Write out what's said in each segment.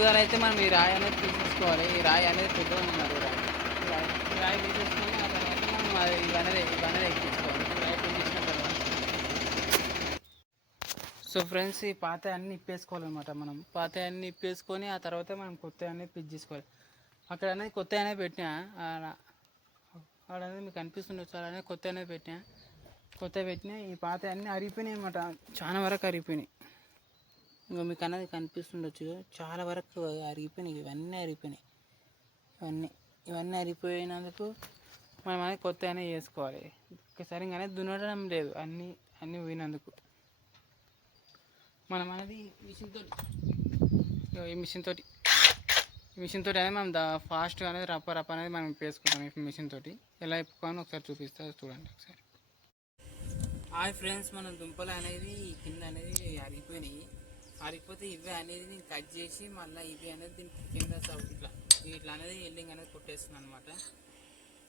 ముందుగా అయితే మనం ఈ రాయి అనేది తీసేసుకోవాలి. ఈ రాయి అనేది పెద్దగా ఉన్నారు. ఈ రాయి తీసేసుకొని ఆ తర్వాత మనం ఇవన్నీ ఎక్కించుకోవాలి. రాయి తీసేసిన తర్వాత సో ఫ్రెండ్స్, ఈ పాత అన్నీ ఇప్పేసుకోవాలన్నమాట. మనం పాత అన్నీ ఇప్పేసుకొని ఆ తర్వాత మనం కొత్త అనేది పిక్ చేసుకోవాలి. అక్కడ అనేది కొత్త అనేది పెట్టినా అక్కడ అనేది మీకు అనిపిస్తుండొచ్చు. అలానే కొత్త అనేది పెట్టినా ఈ పాత అన్నీ అరిగిపోయినాయి అన్నమాట. చాలా వరకు అరిగిపోయినాయి. ఇంకా మీకు అనేది కనిపిస్తుండొచ్చు. చాలా వరకు అరిగిపోయినాయి. ఇవన్నీ అరిగిపోయినాయి. ఇవన్నీ అరిగిపోయినందుకు మనం అనేది కొత్త అనేది వేసుకోవాలి. సరిగ్గా అనేది దున్నడం లేదు. అన్నీ పోయినందుకు మనం అనేది ఈ మిషన్ తోటి అనేది మనం ఫాస్ట్గా అనేది రప్ప అనేది మనం వేసుకుంటాం. ఈ మిషన్ తోటి ఎలా ఇప్పుకోవాలని ఒకసారి చూపిస్తా, చూడండి ఒకసారి. హాయ్ ఫ్రెండ్స్, మన దుంపలు అనేది కింద అనేది అరిగిపోతే ఇవే అనేది నేను కట్ చేసి మళ్ళీ ఇవి అనేది దీనికి కింద ఇట్లా అనేది ఎండింగ్ అనేది కొట్టేస్తున్నాను అనమాట.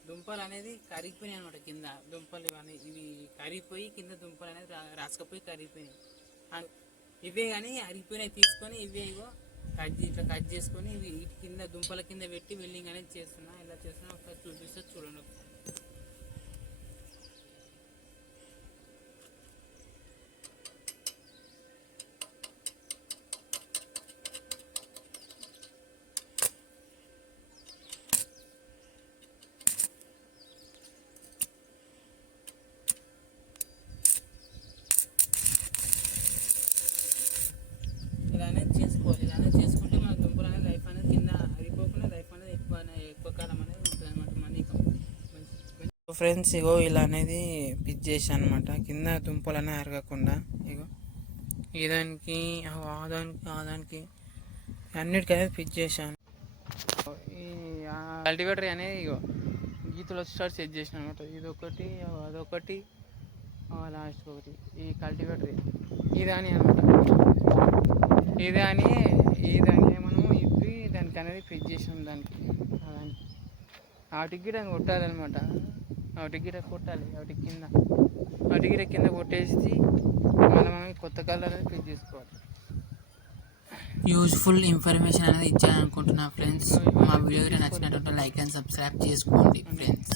దుంపలు అనేది కరిగిపోయినాయి అనమాట. కింద దుంపలు ఇవి కరిగిపోయి కింద దుంపలు అనేది రాసుకపోయి కరిగిపోయినాయి. ఇవే కానీ అరిగిపోయినాయి తీసుకొని ఇవే ఇట్లా కట్ చేసుకొని ఇవి కింద దుంపల కింద పెట్టి వెల్డింగ్ అనేది చేస్తున్నా. ఇలా చేస్తున్నా ఒకసారి చూపిస్తే చూడండి. ఇలానే చేసుకోవాలి. ఇలానే చేసుకుంటే మన దుంపలు అనేది లైఫ్ అనేది కింద అరిపోకుండా లైఫ్ అనేది ఎక్కువ కాలం అనేది ఉంటుంది అనమాట. మనీ ఫ్రెండ్స్, ఇలా అనేది పిచ్ చేశాను అనమాట. కింద దుంపలు అనేది అరగకుండా ఈ దానికి ఆదానికి అన్నిటికీ అనేది పిచ్ చేశాను. ఈ కల్టివేటర్ అనేది గీతలు వచ్చి సెట్ చేసిన అనమాట. ఇదొకటి అదొకటి లాస్ట్ ఒకటి. ఈ కల్టివేటర్ ఇదాని అనమాట. ఇదాని మనము ఇప్పి దానికి అనేది ఫిట్ చేసాం. దానికి వాటికి దాన్ని కొట్టాలన్నమాట. వాటికి కొట్టాలి. వాటికి కింద కొట్టేసి మనం కొత్త కలర్ అనేది ఫిట్ చేసుకోవాలి. యూజ్ఫుల్ ఇన్ఫర్మేషన్ అనేది ఇచ్చాను అనుకుంటున్నా ఫ్రెండ్స్. మా వీడియో నచ్చినట్టు లైక్ అండ్ సబ్స్క్రైబ్ చేసుకోండి ఫ్రెండ్స్.